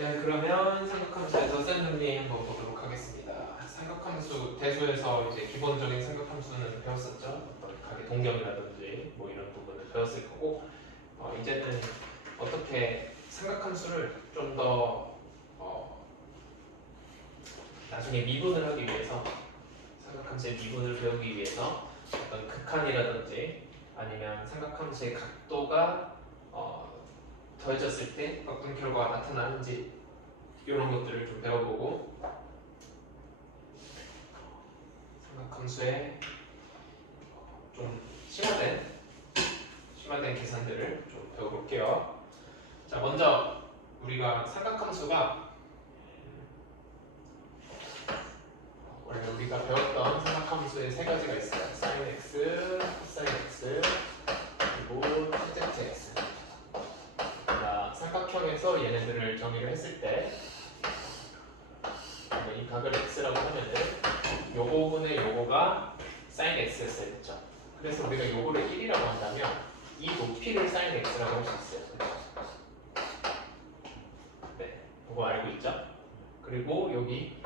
네, 그러면 삼각함수에서 셈 정리 한번 보도록 하겠습니다. 삼각함수 대수에서 이제 기본적인 삼각함수는 배웠었죠. 어떻게 동경이라든지 뭐 이런 부분을 배웠을 거고, 이제는 어떻게 삼각함수를 좀 더 나중에 미분을 하기 위해서 삼각함수의 미분을 배우기 위해서 어떤 극한이라든지 아니면 삼각함수의 각도가 더해졌을 때 어떤 결과가 나타나는지 이런 것들을 좀 배워보고 삼각함수의 좀 심화된 계산들을 좀 배워볼게요. 자, 먼저 우리가 삼각함수가 원래 우리가 배웠던 삼각함수의 세 가지가 있어요. sin x, cos x, 그리고 tan x. 삼각형에서 얘네들을 정의를 했을 때 이 각을 x라고 하면은 요거분의 요거가 sin x였어야 됐죠. 그래서 우리가 요거를 1이라고 한다면 이 높이를 sin x라고 할 수 있어요. 네, 그거 알고 있죠? 그리고 여기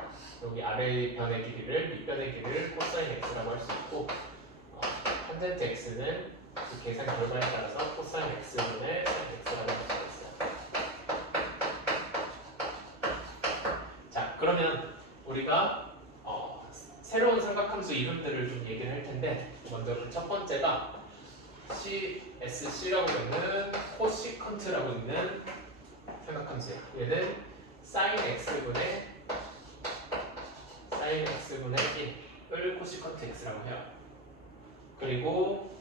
아래 변의 길이를 밑변의 길이를 cosine x라고 할 수 있고 tangent x는 그 계산 결과에 따라서 cosine x분의 sin x라고 할 수 있어요. 자, 그러면 우리가 새로운 삼각함수 이름들을 좀 얘기를 할 텐데 먼저 그 첫 번째가 CSC라고 있는 코시컨트라고 있는 삼각함수예요. 얘는 sin x분의 1을 코시컨트 x라고 해요. 그리고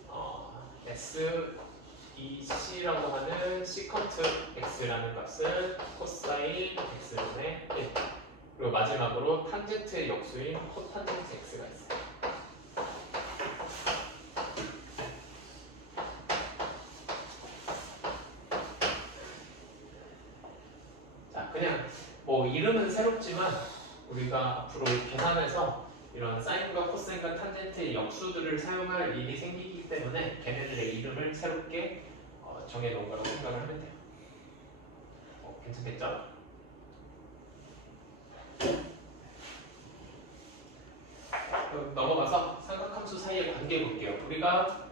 SEC라고 하는 시컨트 x라는 값은 코사인 x분의 1. 그리고 마지막으로 탄젠트의 역수인 코탄젠트 x가 있어요. 자, 그냥 뭐 이름은 새롭지만 우리가 앞으로 계산해서 이런 사인과 코사인과 탄젠트의 역수들을 사용할 일이 생기기 때문에 걔네들의 이름을 새롭게 정해놓은 거라고 생각을 하면 돼요. 괜찮겠죠? 그럼 넘어가서 삼각함수 사이의 관계 볼게요. 우리가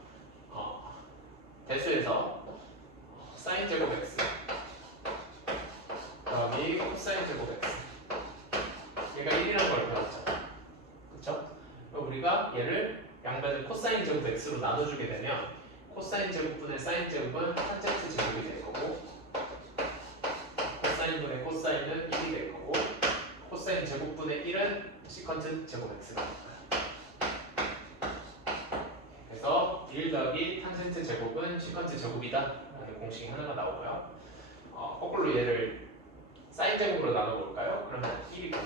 대수에서 사인 제곱 x 더하기 코사인 제곱 x 얘가 1이라는 걸 배웠죠. 그렇죠? 우리가 얘를 양변을 코사인 제곱 x로 나눠주게 되면 코사인 제곱분의 사인 제곱은 탄젠트 제곱이 될 거고 코사인분의 코사인은 1이 될 거고 코사인 제곱분의 1은 시컨트 제곱 x가 될 거예요. 그래서 1 더하기 탄젠트 제곱은 시컨트 제곱이다 라는 공식이 하나가 나오고요. 거꾸로 얘를 사인 제곱으로 나눠볼까요? 그러면 1이고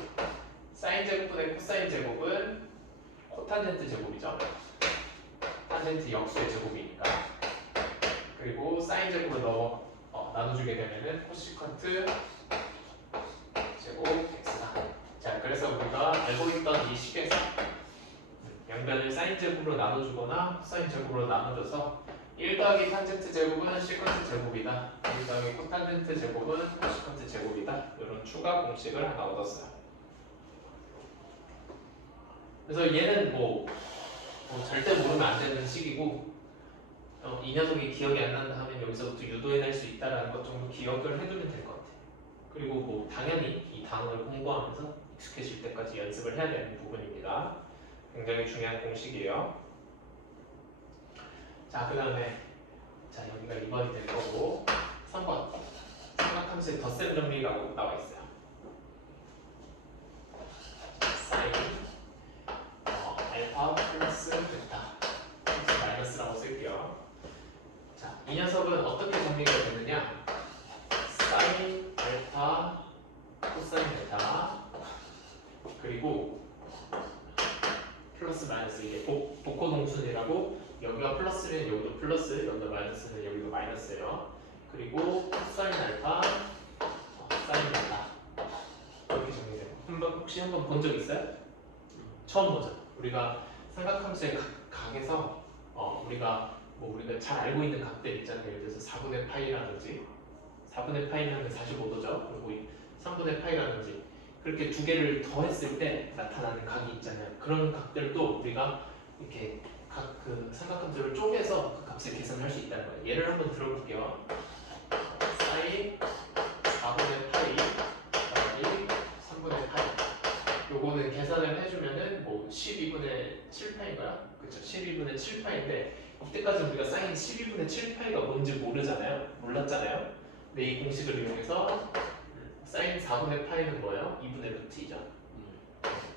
사인 제곱분의 코사인 제곱은 코탄젠트 제곱이죠. 탄젠트 역수의 제곱이니까. 그리고 사인 제곱으로 나눠주게 되면은 코시컨트 제곱 x다. 자, 그래서 우리가 알고 있던 이 식에서 양변을 사인 제곱으로 나눠주거나 코사인 제곱으로 나눠줘서 1 더하기 탄젠트 제곱은 시컨트 제곱이다. 1 더하기 코탄젠트 제곱은 코시컨트 제곱이다. 이런 추가 공식을 하나 얻었어요. 그래서 얘는 뭐 절대 모르면 안 되는 식이고 이 녀석이 기억이 안 난다 하면 여기서부터 유도해낼 수 있다라는 것 정도 기억을 해두면 될 것 같아요. 그리고 뭐 당연히 이 단어를 공부하면서 익숙해질 때까지 연습을 해야 되는 부분입니다. 굉장히 중요한 공식이에요. 자, 그 다음에 여기가 2번이 될 거고 3번 삼각함수의 덧셈 정리라고 나와 있어요. 사인 알파 플러스 베타 마이너스라고 쓸게요. 자, 이 녀석은 어떻게 정리가 되느냐? 사인 알파 코사인 베타 그리고 플러스 마이너스 이게 복호동순이라고 여기가 플러스면 여기도 플러스 여기가 마이너스면 여기도 마이너스예요. 그리고 사인 알파 사인 베타 이렇게 정리돼요. 혹시 한번 본 적 있어요? 처음 보죠. 우리가 삼각함수의 각에서 우리가 잘 알고 있는 각들 있잖아요. 예를 들어서 4분의 파이라든지 4분의 파이면 45도죠. 그리고 3 3분의 파이라든지 그렇게 두 개를 더했을 때 나타나는 각이 있잖아요. 그런 각들도 우리가 이렇게 각 그 삼각함수를 쪼개서 그 값을 계산할 수 있다는 거예요. 예를 한번 들어볼게요. 사인 4분의 파이 더하기 3분의 파이. 요거는 계산을 해주면은 뭐 12분의 7파이인가요? 그쵸? 12분의 7파인데 이때까지 우리가 사인 12분의 7파이가 뭔지 몰랐잖아요. 근데 이 공식을 이용해서 사인 4분의 파이는 뭐예요? 2분의 루트 2죠.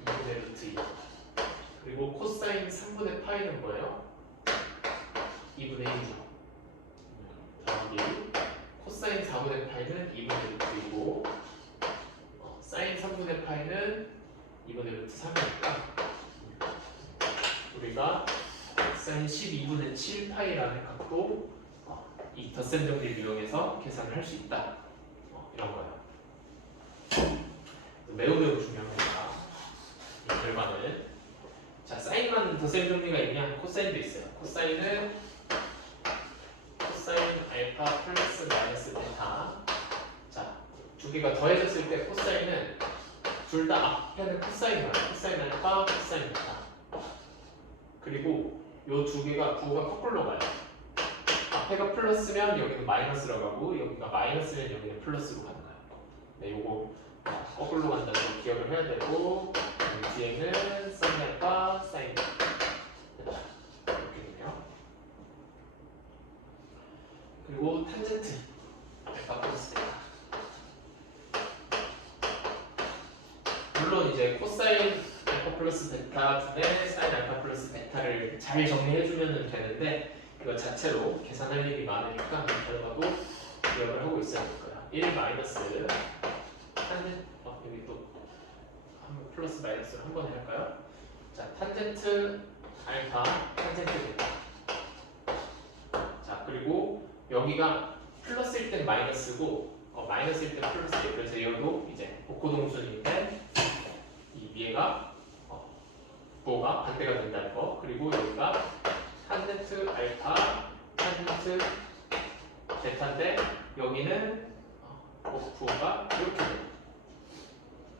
2분의 루트 2. 그리고 코사인 3분의 파이는 뭐예요? 2분의 1이죠. 더하기 코사인 4분의 파이는 2분의 루트 2고 사인 3분의 파이는 2분의 루트 3이니까 우리가 사인 12분의 7파이라는 각도 이 덧셈 정리를 이용해서 계산을 할 수 있다. 이런 거예요. 매우 중요합니다. 이 결과는 자 사인만 덧셈 정리가 있냐? 코사인도 있어요. 코사인은 코사인 알파 플러스 마이너스 베타. 자, 두 개가 더해졌을 때 코사인은 둘 다 앞에는 코사인이에요. 코사인 알파, 코사인 베타. 그리고 요 두 개가 부호가 거꾸로 가요. 앞에가 플러스면 여기는 마이너스로 가고 여기가 마이너스면 여기는 플러스로 가는 거예요. 네, 요거 거꾸로 간다는 걸 기억을 해야 되고 여기 뒤에는 사인 알파, 사인 베타 이렇게 되네요. 그리고 탄젠트 알파 플러스 베타. 물론 이제 코사인 알파 플러스 베타 분의 사인 알파 플러스 베타를 잘 정리해주면 되는데 이거 자체로 계산할 일이 많으니까 이 결과도 기억을 하고 있어야 될 거야. 1 마이너스 탄젠트 여기 또 한번 플러스 마이너스를 한 번에 할까요? 자 탄젠트 알파 탄젠트 베타. 자 그리고 여기가 플러스일 땐 마이너스고 마이너스일 땐 플러스예요. 그래서 이것도 이제 복호동순인데 이 위에가 부호가 반대가 된다는 거. 그리고 여기가 탄젠트 알파 탄젠트 베타인데 여기는 부호가 이렇게 돼요.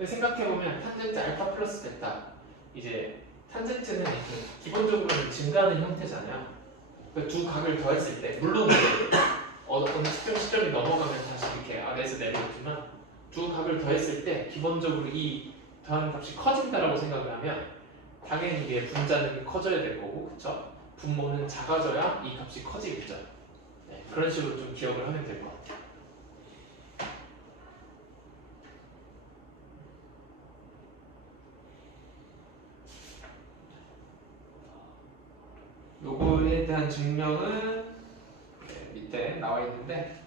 생각해보면 탄젠트 알파 플러스 베타 이제 탄젠트는 이렇게 기본적으로는 증가하는 형태잖아요. 그 두 각을 더했을 때 물론 이제 어느 특정 시점이 넘어가면 다시 이렇게 아래에서 내려오지만 두 각을 더했을 때 기본적으로 이 더하는 값이 커진다라고 생각을 하면 당연히 이게 분자는 커져야 될 거고 그쵸? 분모는 작아져야 이 값이 커지겠죠. 네, 그런 식으로 좀 기억을 하면 될 것 같아요. 요거에 대한 증명은 밑에 나와 있는데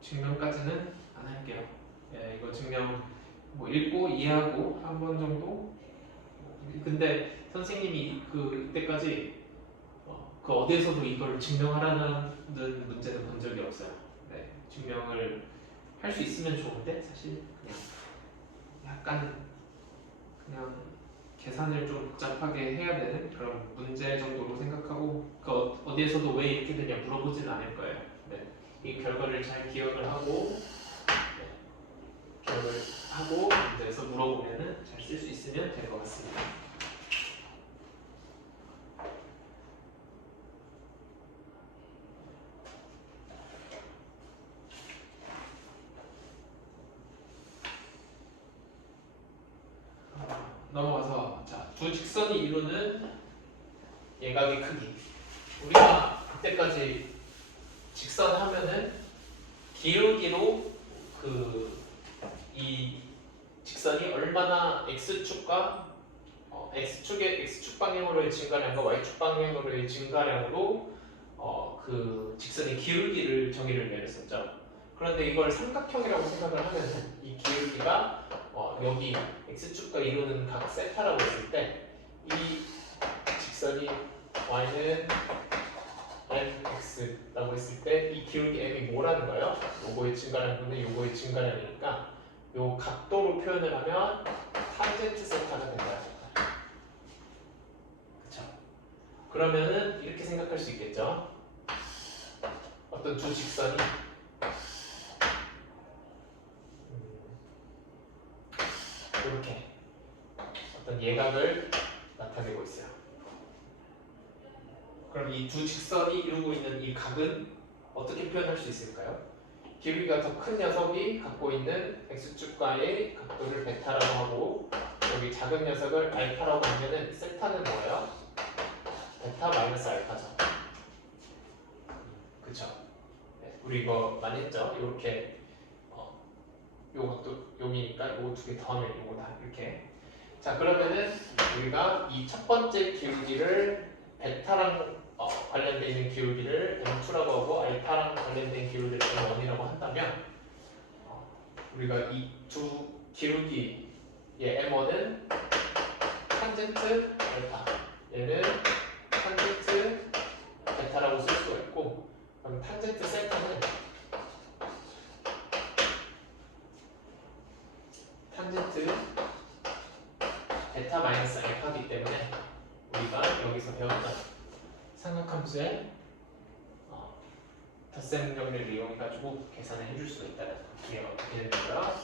증명까지는 안 할게요. 예, 이거 증명 뭐 읽고 이해하고 한 번 정도. 근데 선생님이 그때까지 그 어디에서도 이걸 증명하라는 문제는 본 적이 없어요. 네, 증명을 할 수 있으면 좋은데 사실 그냥 약간 그냥 계산을 좀 복잡하게 해야 되는 그런 문제 정도로 생각하고 그 어디에서도 왜 이렇게 되냐 물어보진 않을 거예요. 네, 이 결과를 잘 기억을 하고 기억을 하고 문제에서 물어보면은 잘 쓸 수 있으면 될 것 같습니다. 넘어가서 자, 두 직선이 이루는 예각의 크기. 우리가 그때까지 직선 하면은 기울기로 이 직선이 얼마나 x축과 x축의 x축 방향으로의 증가량과 y축 방향으로의 증가량으로 그 직선의 기울기를 정의를 내렸었죠. 그런데 이걸 삼각형이라고 생각을 하면은 이 기울기가 여기 x축과 이루는 각 세타라고 했을 때 이 직선이 y는 mx라고 했을 때 이 기울기 m이 뭐라는 거예요? 요거의 증가량분은 요거의 증가량이니까 요 각도로 표현을 하면 탄젠트 세타가 된다. 그쵸? 그러면은 이렇게 생각할 수 있겠죠. 어떤 두 직선이 이렇게 어떤 예각을 나타내고 있어요. 그럼 이 두 직선이 이루고 있는 이 각은 어떻게 표현할 수 있을까요? 기울기가 더 큰 녀석이 갖고 있는 x축과의 각도를 베타라고 하고 여기 작은 녀석을 알파라고 하면은 세타는 뭐예요? 베타 마이너스 알파죠. 그쵸? 네, 우리 이거 많이 했죠? 이렇게 요 각도 여기니까 요거 두 개 더하면 요거 다 이렇게. 자 그러면은 우리가 이 첫 번째 기울기를 베타랑 관련되어 있는 기울기를 M2라고 하고 알파랑 관련된 기울기를 M1이라고 한다면 우리가 이 두 기울기의 M1은 탄젠트 알파 얘는 탄젠트 베타라고 쓸 수가 있고 그럼 탄젠트 세타는 탄젠트 베타 마이너스 알파이기 때문에 우리가 여기서 배웠던 삼각함수의 덧셈 정리를 이용해가지고 계산을 해줄 수가 있다는 그게 어떻게 되는가요?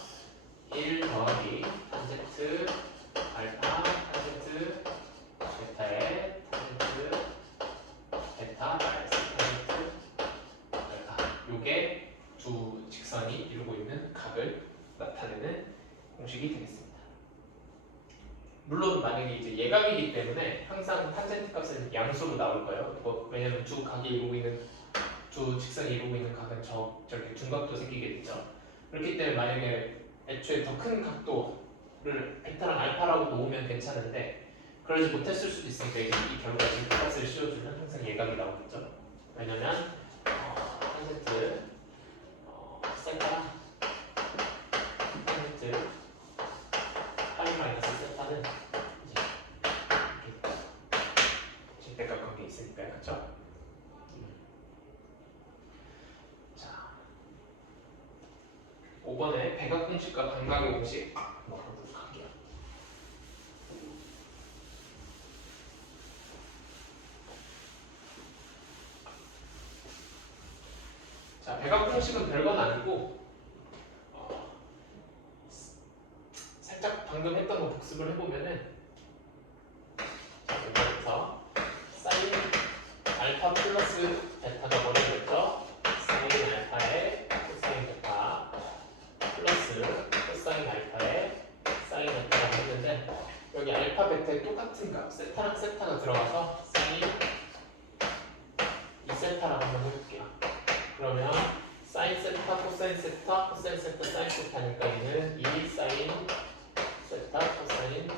1 더하기 탄젠트 알파 탄젠트 베타의 탄젠트 베타 마이너스 탄젠트 알파 요게 두 직선이 이루고 있는 각을 나타내는 공식이 되겠습니다. 물론 만약에 이제 예각이기 때문에 항상 탄젠트 값은 양수로 나올 거예요. 왜냐면 두 각이 이루고 있는 두 직선이 이루고 있는 각은 저렇게 둔각도 생기게 되죠. 그렇기 때문에 만약에 애초에 더 큰 각도를 베타랑 알파라고 놓으면 괜찮은데 그러지 못했을 수도 있으니까 이제 이 결과 지금 값을 씌워주면 항상 예각이 나오겠죠. 왜냐면 탄젠트 세타 탄젠트 파이 마이너스 세타는 이제 이렇게 절대값 관계 있으니까요, 그렇죠? 자, 5번에 백악 공식과 감각의 공식 한번 보도록 할게요. 자, 백악 공식은 별건 아니고 살짝 방금 했던 거 복습을 해보면은 자, 여기서 사인 알파 플러스 베타가 뭐라고 했죠? 사인 알파의 코사인 베타 플러스 코사인 알파의 사인 베타라고 했는데 여기 알파 베타의 똑같은 값 세타랑 세타가 들어가서 사인 2세타라고 한번 해볼게요. 그러면 사인 세타, 코사인 세타, 코사인 세타, 사인 세타니까 얘는 2 사인 세타, 코사인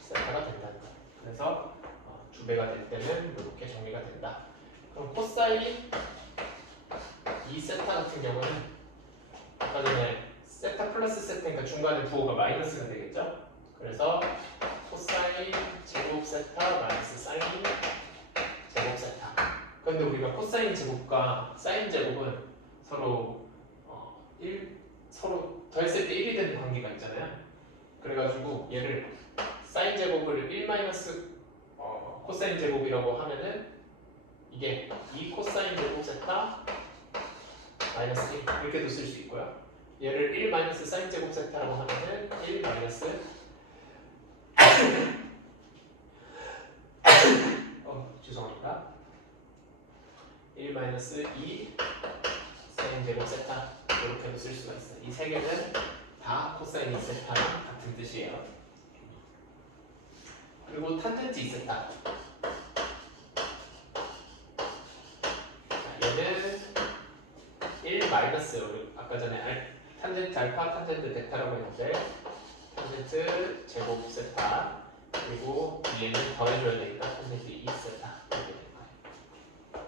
세타가 된다는 거예요. 그래서 두 배가 될 때는 이렇게 정리가 된다. 그럼 코사인 2세타 같은 경우는 아까 전에 세타 플러스 세타니까 중간에 부호가 마이너스가 되겠죠? 그래서 코사인 제곱 세타 마이너스 사인 제곱 세타. 그런데 우리가 코사인 제곱과 사인 제곱은 서로 서로 더했을 때 1이 되는 관계가 있잖아요. 그래가지고 얘를 사인 제곱을 1 마이너스 코사인 제곱이라고 하면은 이게 2 코사인 제곱 세타 마이너스 1 이렇게도 쓸 수 있고요. 얘를 1 마이너스 사인 제곱 세타라고 하면은 1 마이너스 죄송합니다. 1 마이너스 2 사인 제곱 세타 이렇게도 쓸 수가 있어요. 이 세 개는 다 코사인 2세타랑 같은 뜻이에요. 그리고 탄젠트 2세타 얘는 1 마이너스 아까 전에 탄젠트 알파 탄젠트 베타라고 했는데 탄젠트 제곱 세타 그리고 얘는 더해줘야 되니까 탄젠트 2세타 이렇게 될 거예요.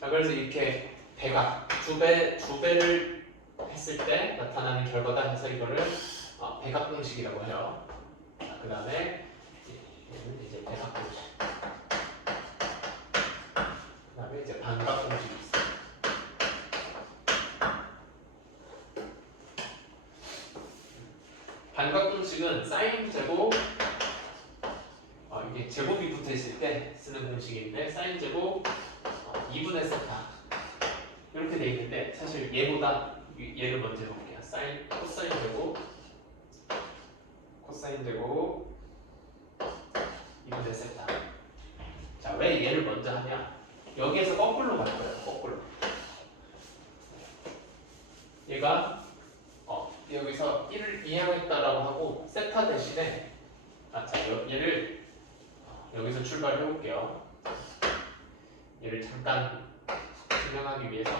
자 그래서 이렇게 배가 두 배를 했을 때 나타나는 결과다 해서 이거를 백악 공식이라고 해요. 그 다음에 얘는 이제 백악 공식. 그 다음에 이제 반각 공식이 있어요. 반각 공식은 사인 제곱 여기 제곱이 붙어 있을 때 쓰는 공식인데 사인 제곱 2분의 세타 이렇게 돼 있는데 사실 얘보다 얘를 먼저 해볼게요. 사인 코사인 제곱 코사인 제곱 2분의 세타. 자, 왜 얘를 먼저 하냐? 여기에서 거꾸로 갈 거예요. 거꾸로. 얘가 여기서 1을 이항했다라고 하고 세타 대신에 얘를 여기서 출발을 해볼게요. 얘를 잠깐 증명하기 위해서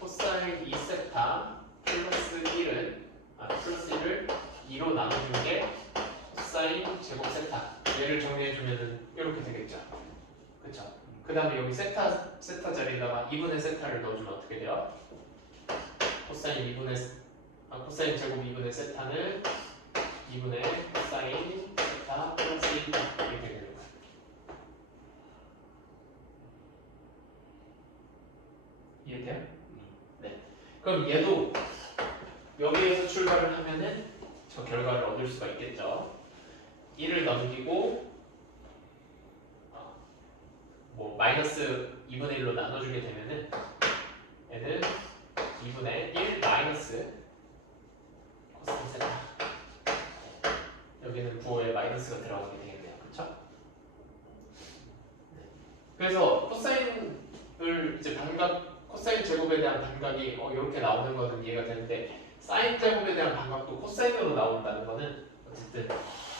코사인 2세타 플러스 1을 2로 나눠준 게 코사인 제곱 세타. 얘를 정리해주면 이렇게 되겠죠. 그쵸? 그 다음에 여기 세타 자리에다가 2분의 세타를 넣어주면 어떻게 돼요? 코사인 제곱 2분의 세타는 2분의 코사인 세타 플러스 1 이렇게 되는 거예요. 이해돼요? 네. 그럼 얘도 여기에서 출발을 하면은 저 결과를 얻을 수가 있겠죠. 1을 넘기고 마이너스 2분의 1로 나눠주게 되면은 얘는 2분의 1 마이너스 코사인 세타. 여기는 부호에 마이너스가 들어가게 되겠네요. 그렇죠? 그래서 코사인을 이제 코사인 제곱에 대한 반각이 이렇게 나오는 거는 이해가 되는데 사인 제곱에 대한 반각도 코사인으로 나온다는 거는 어쨌든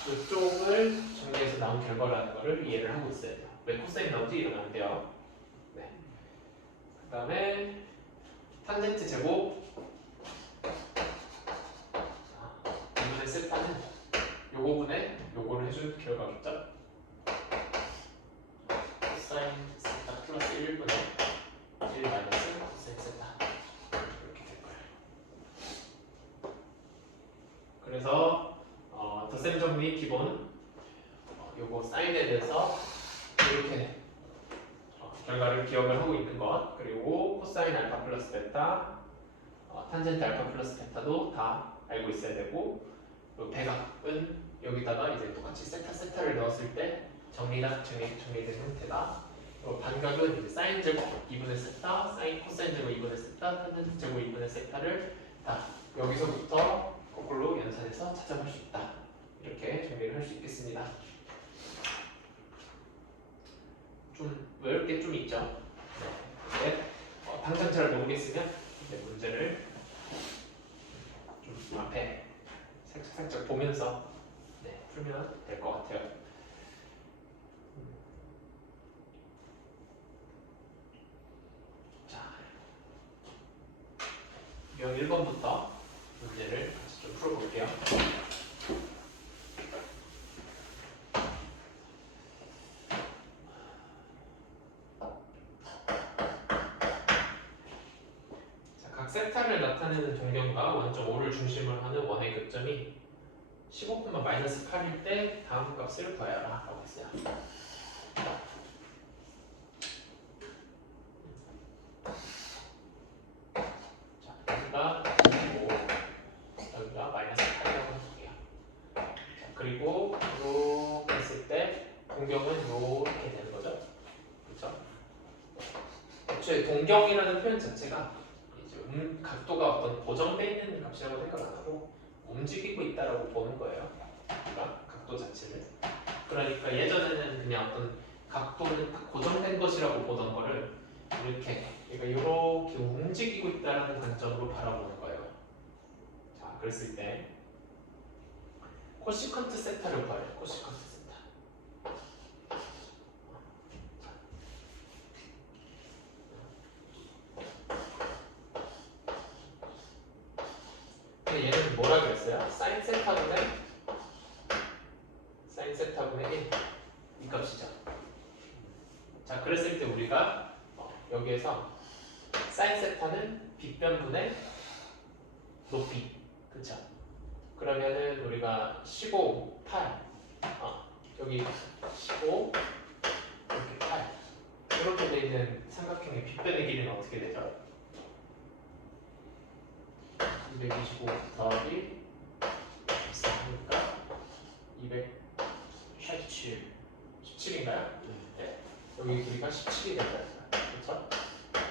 이쪽을 정리해서 나온 결과라는 거를 이해를 하고 있어야 돼요. 왜 코사인 나오지? 이러면 안 돼요. 네. 그 다음에 탄젠트 제곱 2분의 세타는 요거분에 요거를 해준 결과겠죠? 코사인 세타 플러스 1분의 1 마이너스 코사인 세타 이렇게 될 거예요. 그래서 덧셈 정리 기본 요거 사인에 대해서 이렇게 결과를 기억을 하고 있는 것, 그리고 코사인 알파 플러스 베타, 탄젠트 알파 플러스 베타도 다 알고 있어야 되고, 그리고 배각은 여기다가 이제 똑같이 세타를 넣었을 때 정리된 형태다. 그리고 반각은 이제 사인 제곱 2분의 세타, 코사인 제곱 2분의 세타, 탄젠트 제곱 2분의 세타를 다 여기서부터 거꾸로 연산해서 찾아볼 수 있다. 이렇게 정리를 할 수 있겠습니다. 좀 외울 게 좀 있죠. 네. 근데 당장 잘 모르겠으면 이제 문제를 좀 앞에 살짝 보면서 풀면 될 것 같아요. 자, 유형 1번부터 문제를 같이 좀 풀어볼게요. 각 세타를 나타내는 동경과 원점 O를 중심으로 하는 원의 교점이 15,-8일 때 다음 값을 더해라 라고 했어요. 자, 여기가 15, 여기가 마이너스 8이라고 해볼게요. 자, 그리고 이렇게 했을 때 동경은 이렇게 되는 거죠. 그렇죠? 애초에 동경이라는 표현 자체가 각도가 어떤 고정되어 있는 값이라고 생각 안 하고 움직이고 있다라고 보는 거예요. 그러니까 각도 자체를. 그러니까 예전에는 그냥 어떤 각도는 고정된 것이라고 보던 거를 이렇게 움직이고 있다라는 관점으로 바라보는 거예요. 자, 그랬을 때 코시컨트 세타를 구하래요. 코시컨트 세타. 얘는 뭐라 그랬어요? 사인 세타분의 1 이 값이죠. 자, 그랬을 때 우리가 여기에서 사인 세타는 빗변분의 높이, 그쵸? 그러면은 우리가 15, 8 여기 15 이렇게 8 이렇게 돼 있는 삼각형의 빗변의 길이는 어떻게 되죠? 225 더하기 14니까 287 17인가요? 네. 여기 길이가 17이 된다. 그렇죠?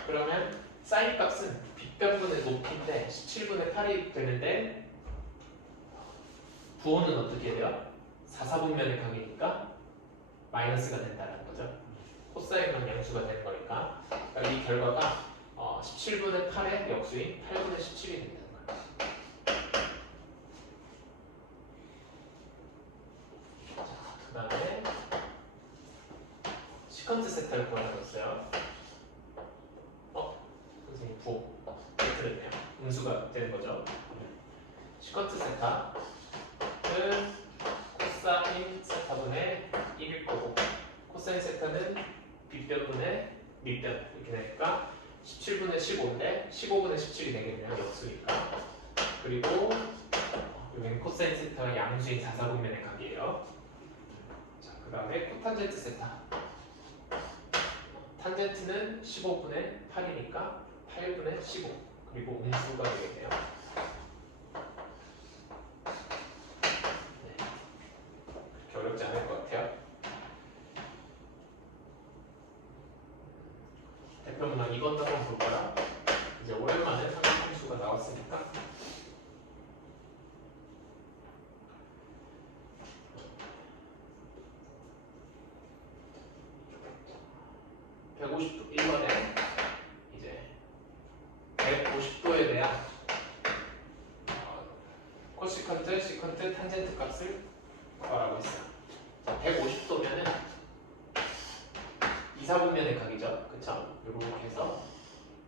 그러면 사인 값은 빗변분의 높이인데 17분의 8이 되는데 부호는 어떻게 돼요? 4사분면의 각이니까 마이너스가 된다는 거죠. 코사인은 양수가 되는 거니까. 그러니까 이 결과가 17분의 8의 역수인 8분의 17이 된다는 거예요. 그 다음에 시컨트 세타를 구하라고 했어요. 선생님 부호 틀렸네요. 음수가 되는 거죠. 시컨트 세타는 코사인 세타분의 1일 거고 코사인 세타는 빗변분의 밑변 이렇게 되니까 17분의 15인데 15분의 17이 되겠네요. 역수니까. 그리고 여기는 코사인 세타가 양수인 4사분면의 각이에요. 자, 그 다음에 코탄젠트 세타. 탄젠트는 15분의 8이니까 8분의 15 그리고 음수가 되겠네요. 네. 그렇게 어렵지 않을 것 같아요. 대표 문항 2번 한번 볼까요? 이제 오랜만에 삼각함수가 나왔으니까. (150도) 1번에 이제 150도에 대한 코시컨트, 시컨트, 탄젠트 값을 구하라고 했어요. 자, 150도면은 2사분면의 각이죠. 그쵸? 이렇게 해서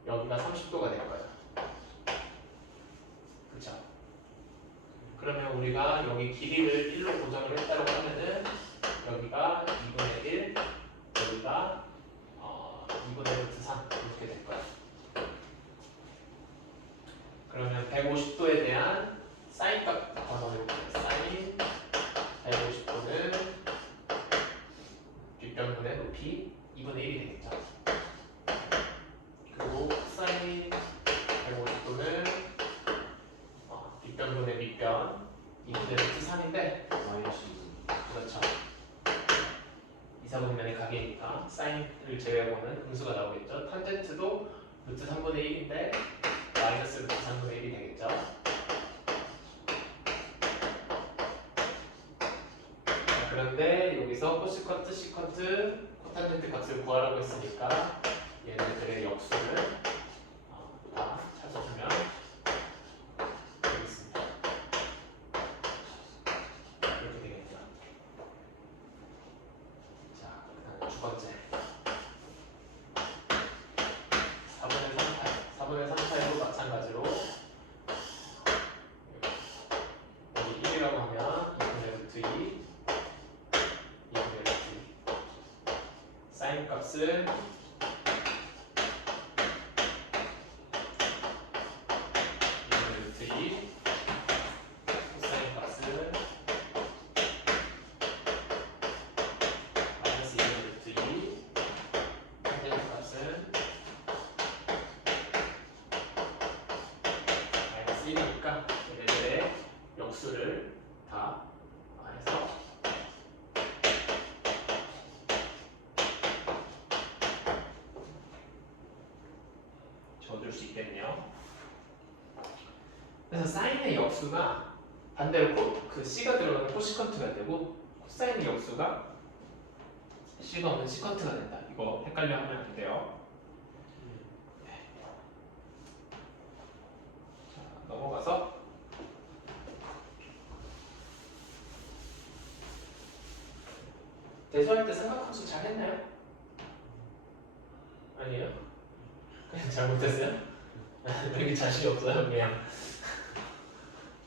여기가 30도가 될 거예요. 그쵸? 그러면 우리가 여기 길이를 1로 고정을 했다고 하면은 여기가 2분의 1, 여기가 2분의 루트 3 이렇게 될 거예요. 그러면 150도에 대한 사인 값 잡아볼게요. 사인 150도는 빗변분의 높이 2분의 1이 되겠죠. 그리고 사인 150도는 빗변분의 밑변 2분의 루트 3인데 그렇죠. 2사분면의 각이니까 사인을 제외하고는 음수가 나오겠죠. 탄젠트도 루트 3분의 1인데 마이너스 루트 3분의 1이 되겠죠. 자, 그런데 여기서 코시컨트, 시컨트, 코탄젠트 값을 구하라고 했으니까 얘네들의 역수를 다 찾아주면 되겠습니다. 이렇게 되겠죠. 자, 그 다음에 두 번째 4분의 3파이 4분의 3파이도 마찬가지로 여기 1이라고 하면 2분의 루트 2 2분의 루트 2 사인 값은 2분의 루트 2 코사인 값은 마이너스 2분의 루트 2 탄젠트 값은 마이너스 1이니까 얘네들의 역수를 다 해서 적어줄 수 있겠네요. 그래서 사인의 역수가 반대로 그 C가 들어가는 코시컨트가 되고 코사인의 역수가 C가 없는 시컨트가 된다. 이거 헷갈려 하면 안 돼요. 자, 넘어가서 대소할 때 삼각함수 잘 했나요? 아니에요? 그냥 잘못했어요? 되게 자신이 없어요 그냥.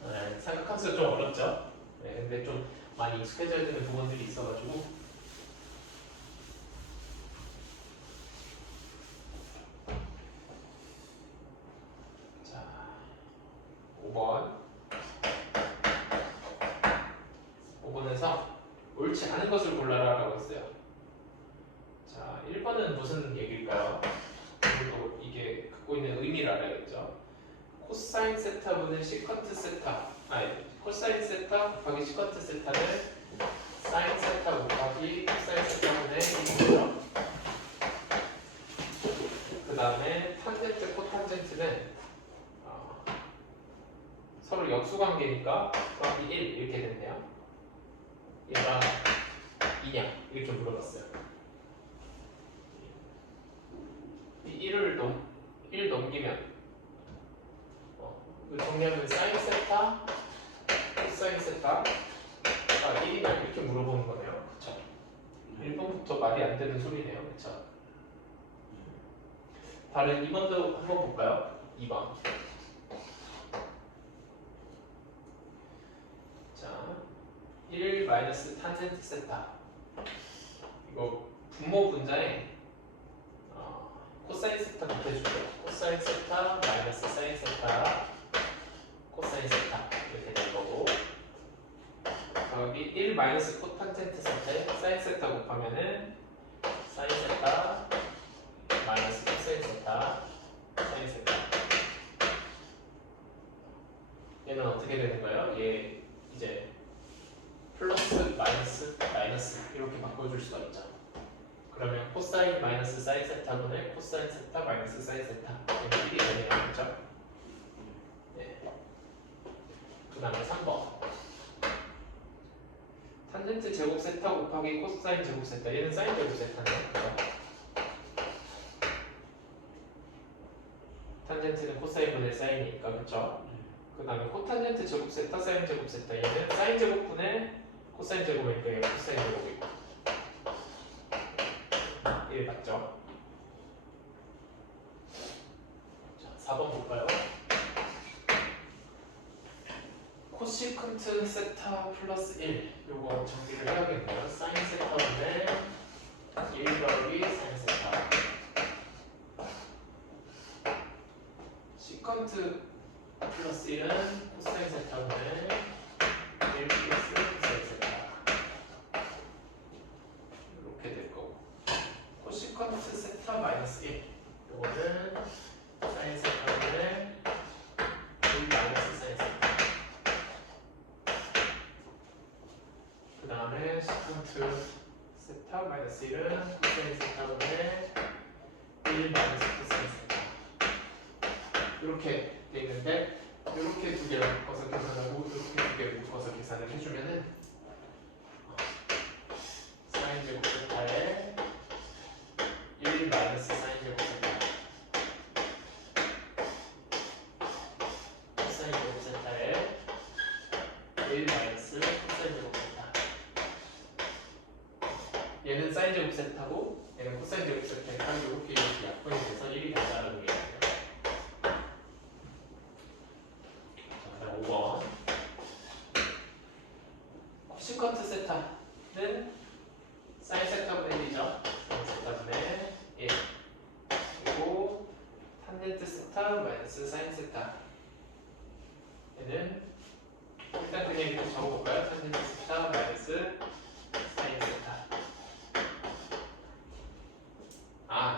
네, 삼각함수가 좀 어렵죠? 네, 근데 좀 많이 익숙해져야 되는 부분들이 있어가지고 자 5번에서 옳지 않은 것을 골라라 라고 했어요. 자 1번은 무슨 얘기일까요? 그리고 이게 갖고 있는 의미를 알아야겠죠. 코사인 세타분의 시컨트 세타 코사인 세타 곱하기 시컨트 세타는 사인 세타 곱하기 코사인 세타 곱하기니까 곱하기 1 이렇게 됐네요. 얘가 2냐 이렇게 물어봤어요. 이 1 넘기면 정리하면 사인 세타, 코사인 세타가 1이냐 이렇게 물어보는 거네요. 그쵸? 1번부터 말이 안 되는 소리네요. 그쵸? 다른 2번도 한번 볼까요? 2번. 자, 1 마이너스 탄젠트 세타. 이거 분모 분자에 코사인 세타 곱해줄게요. 코사인 세타 마이너스 사인 세타 코사인 세타 이렇게 될 거고, 여기 1 마이너스 코탄젠트 세타에 사인 세타 곱하면은 사인 세타 마이너스 코사인 세타 사인 세타. 얘는 어떻게 되는 거예요? 얘 이제 플러스 마이너스 마이너스 이렇게 바꿔줄 수가 있죠. 그러면 코사인 마이너스 사인 세타분의 코사인 세타 마이너스 사인 세타 이게 1이 되네요. 그렇죠? 네. 그 다음에 3번 탄젠트 제곱 세타 곱하기 코사인 제곱 세타. 얘는 사인 제곱 세타네요. 그렇죠? 탄젠트는 코사인분의 사인이니까. 그렇죠? 그 다음에 코탄젠트 제곱 세타 사인 제곱 세타. 얘는 사인 제곱분의 코사인 제곱이니까 얘가 코사인 제곱이고 1 맞죠? 자, 4번 볼까요? 코시컨트 세타 플러스 1 요거 정리를 해야겠네요. 사인 세타분의 1 더하기 사인 세타. 시컨트 플러스 1은 코사인 세타분의 1 플러스 코사인 세타 이렇게 될 거고, 코시컨트 세타 마이너스 1 요거는 사인 세타분의 1 마이너스 사인 세타. 그 다음에 시컨트 세타 마이너스 1은 코사인 세타분의 1 마이너스 코사인 세타 이렇게 돼 있는데, 이렇게 두 개를 묶어서 계산하고 이렇게 두 개를 묶어서 계산을 해주면은 사인 제곱 세타에 1 마이너스 사인 제곱 세타 코사인 제곱 세타에 1 마이너스 코사인 제곱 세타. 얘는 사인 제곱 세타고 얘는 코사인 제곱 세타니까 이렇게 약분이 돼서 1이 된다는 얘기예요. 자, 5번 코시컨트 세타는 사인 세타분의 1이죠. 사인 세타분의 1 그리고 탄젠트 세타 마이너스 사인 세타. 얘는 일단 그냥 이렇게 적어볼까요? 탄젠트 세타 마이너스 사인 세타.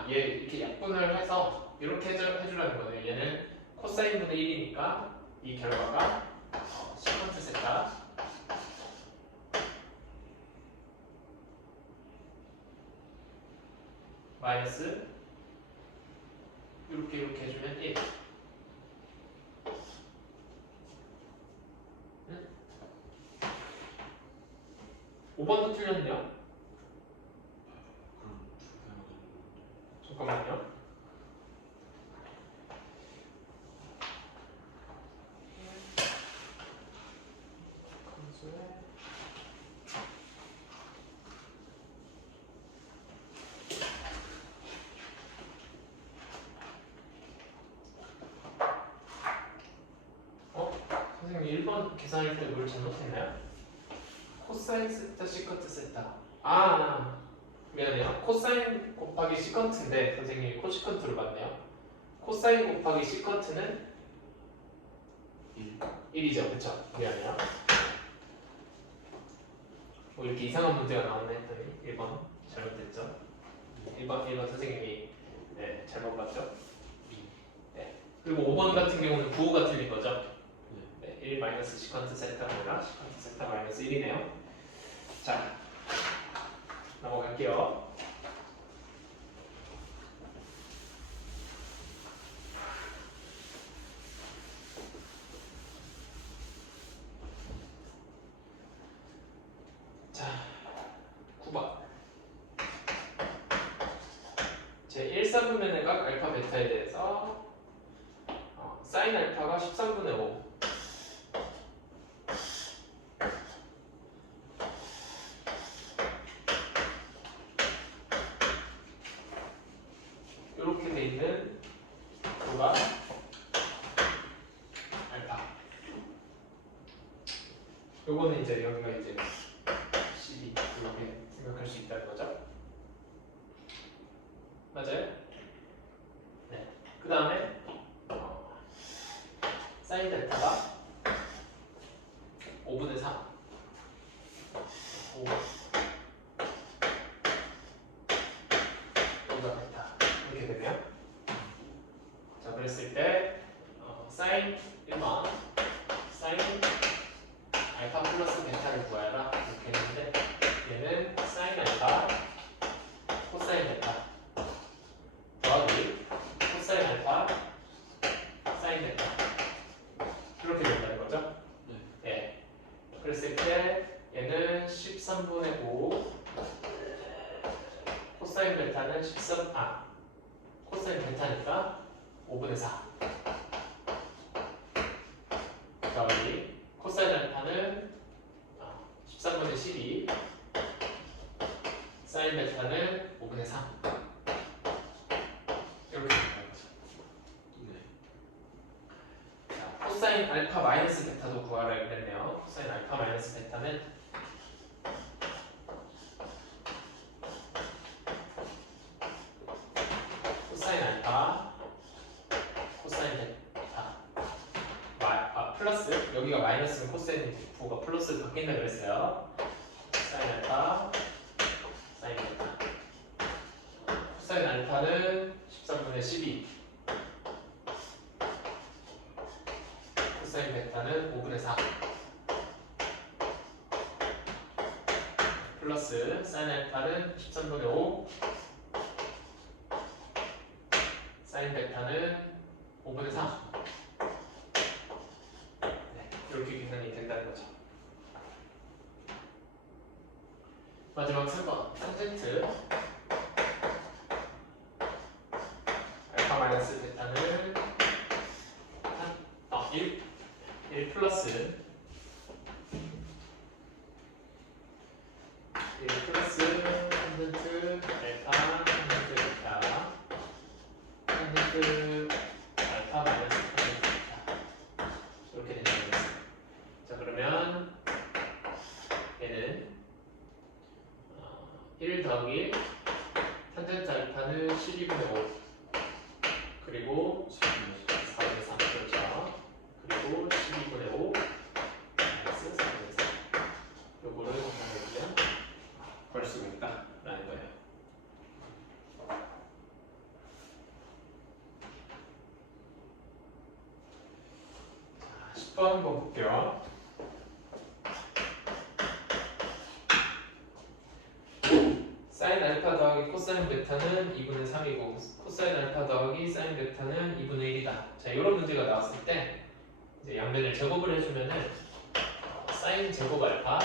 얘 이렇게 약분을 해서 이렇게 해주라는 거네요. 얘는 코사인분의 1이니까 이 결과가 시컨트 세타 마이너스 이렇게 해주면 1. 응? 5번도 틀렸네요. 잠깐만요. 선생님 1번 계산할 때 뭘 잘못했나요? 코사인 세타 시컨트 세타. 미안해요. 코사인 곱하기 시컨트인데 선생님이 코시컨트로 봤네요. 코사인 곱하기 시컨트는 1이죠. 그쵸? 미안해요. 뭐 이렇게 이상한 문제가 나왔나 했더니 1번 잘못됐죠. 1번 선생님이 잘못 봤죠. 네. 그리고 5번 같은 경우는 부호가 틀린 거죠. 1 마이너스 시컨트 세타가 아니라 시컨트 세타 마이너스 1이네요. 자, 넘어갈게요. 13분의 내각 알파 베타에 대해서 사인 알파가 13분의 5 이렇게 돼 있는 도가 알파. 요거는 이제 여기가 이제 12 이렇게 생각할 수 있다는 거죠. 맞아요? 네. 그 다음에 사인 베타가 5분의 3 5 여기가 베타 이렇게 되네요. 자, 그랬을 때 사인 1마 사인 알파 플러스 베타를 구하라 이렇게 했는데 얘는 사인 알파 코사인 베타 더하기 코사인 알파 사인 베타 이렇게 된다는 거죠. 네. 그랬을 때 얘는 13분의 5 코사인 베타는 코사인 베타니까 5분의 4 더하기 코사인 알파는 13분의 12 사인 베타는 5분의 3 이렇게 된다는 거죠. 자, 코사인 알파 마이너스 베타도 구하라 그랬네요. 코사인 알파 마이너스 베타는 코사인 알파 코사인 베타 플러스 여기가 마이너스면 코사인 부호가 플러스로 바뀐다 그랬어요. 사인 알파 사인 베타 코사인 알파는 13분의 12 코사인 베타는 5분의 4 플러스 사인 알파는 13분의 5 사인 베타는 5분의 4 네, 이렇게 계산이 된다는 거죠. 마지막 3번 탄젠트 알파 마이너스 베타는 1 플러스 1 플러스 탄젠트 알파 탄젠트 베타 탄젠트 알파 마이너스 탄젠트 베타 이렇게 된다는 거죠. 자, 그러면 얘는 1 더하기 탄젠트 알파는 12분의 5 그리고 4분의 3 그렇죠. 그리고 12분의 5 마이너스 4분의 3 요거를 계산해주면 구할 수가 있다라는 거예요. 자, 10번 한번 볼게요. 사인 알파 더하기 코사인 베타는 2분의 3이고 코사인 알파 더하기 사인 베타는 2분의 1이다. 자, 이런 문제가 나왔을 때 이제 양변을 제곱을 해주면은 사인 제곱 알파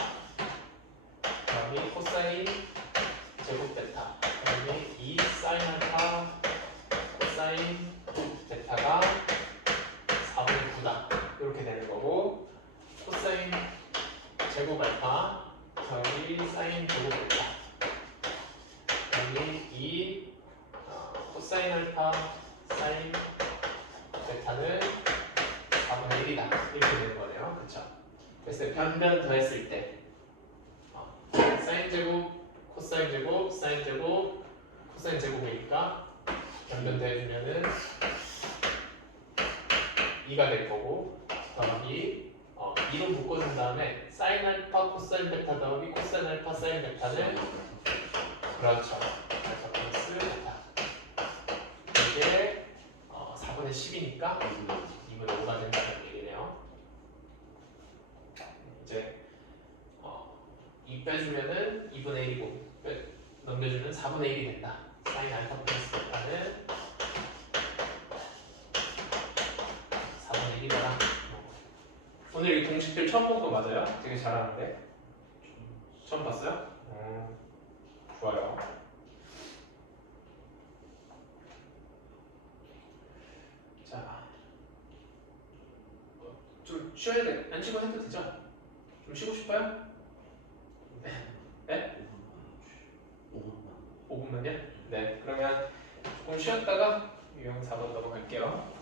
더하기 코사인 제곱 베타 더하기 2 사인 알파 코사인 베타가 4분의 9다 이렇게 되는 거고 코사인 제곱 알파 더하기 사인 제곱 베타 더하기 2 코사인 알파 사인 베타는 4분의 1이다 이렇게 되는 거네요. 그렇죠? 그래서 변변 더했을 때 사인 제곱 코사인 제곱 사인 제곱 코사인 제곱이니까 변변 더해주면은 2가 될 거고 더하기 2로 묶어준 다음에 사인 알파 코사인 베타 더하기 코사인 알파 사인 베타는 그렇죠. 알파 플러스 베타 이게 4분의 10이니까 2분의 5가 된다는 얘기네요. 이제 2 빼주면은 2분의 1이고 넘겨주면 4분의 1이 된다. 사인 알파 플러스 베타는 4분의 1이다. 오늘 이 공식들 처음 본 거 맞아요? 되게 잘하는데? 처음 봤어요? 좋아요. 자, 좀 쉬어야 돼. 안 쉬고 해도 되죠? 좀 쉬고 싶어요? 네? 5분만요? 네. 그러면 조금 쉬었다가 유형 4번 넘어갈게요.